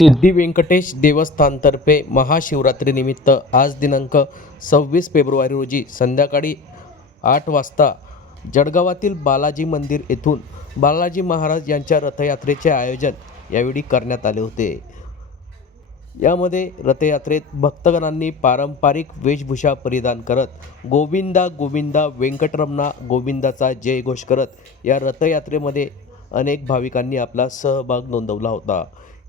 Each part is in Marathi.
सिद्धी व्यंकटेश देवस्थानतर्फे महाशिवरात्रीनिमित्त आज दिनांक सव्वीस फेब्रुवारी रोजी संध्याकाळी आठ वाजता जळगावातील बालाजी मंदिर येथून बालाजी महाराज यांच्या रथयात्रेचे आयोजन यावेळी करण्यात आले होते. यामध्ये रथयात्रेत भक्तगणांनी पारंपरिक वेशभूषा परिधान करत गोविंदा गोविंदा व्यंकटरमणा गोविंदाचा जयघोष करत या रथयात्रेमध्ये अनेक भाविकांनी आपला सहभाग नोंदवला होता.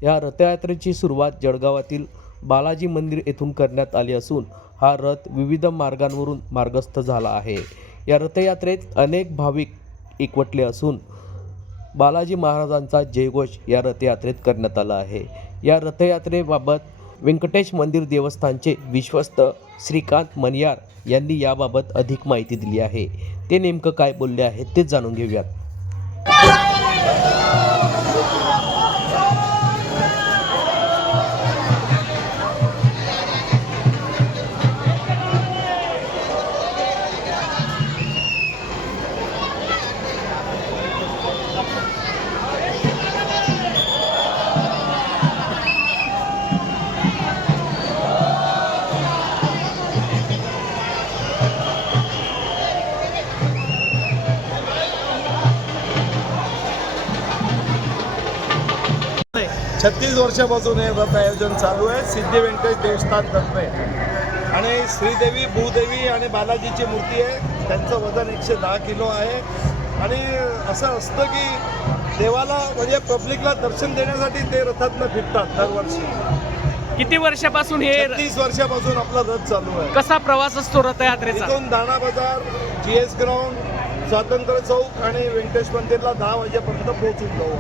या रथयात्रेची सुरुवात जळगावातील बालाजी मंदिर येथून करण्यात आली असून हा रथ विविध मार्गांवरून मार्गस्थ झाला आहे. या रथयात्रेत अनेक भाविक एकवटले असून बालाजी महाराजांचा जयघोष या रथयात्रेत करण्यात आला आहे. या रथयात्रेबाबत व्यंकटेश मंदिर देवस्थानचे विश्वस्त श्रीकांत मनियार यांनी याबाबत अधिक माहिती दिली आहे. ते नेमकं काय बोलले आहे ते जाणून घेऊयात. छत्तीस वर्षापासून हे व्रत आयोजन चालू आहे. सिद्धी व्यंकटेश देवस्थान तर्फे. आणि श्रीदेवी भूदेवी आणि बालाजीची मूर्ती आहे. त्यांचं वजन एकशे दहा किलो आहे. आणि असं असतं की देवाला म्हणजे पब्लिकला दर्शन देण्यासाठी ते रथातनं फिरतात दरवर्षी. किती वर्षापासून हे छत्तीस वर्षापासून आपला रथ चालू आहे. कसा प्रवास असतो रथयात्रेचा? इथून दाणा बाजार जी एस ग्राउंड स्वातंत्र्य चौक आणि व्यंकटेश मंदिरला दहा वाजेपर्यंत पोहोचून जाऊ.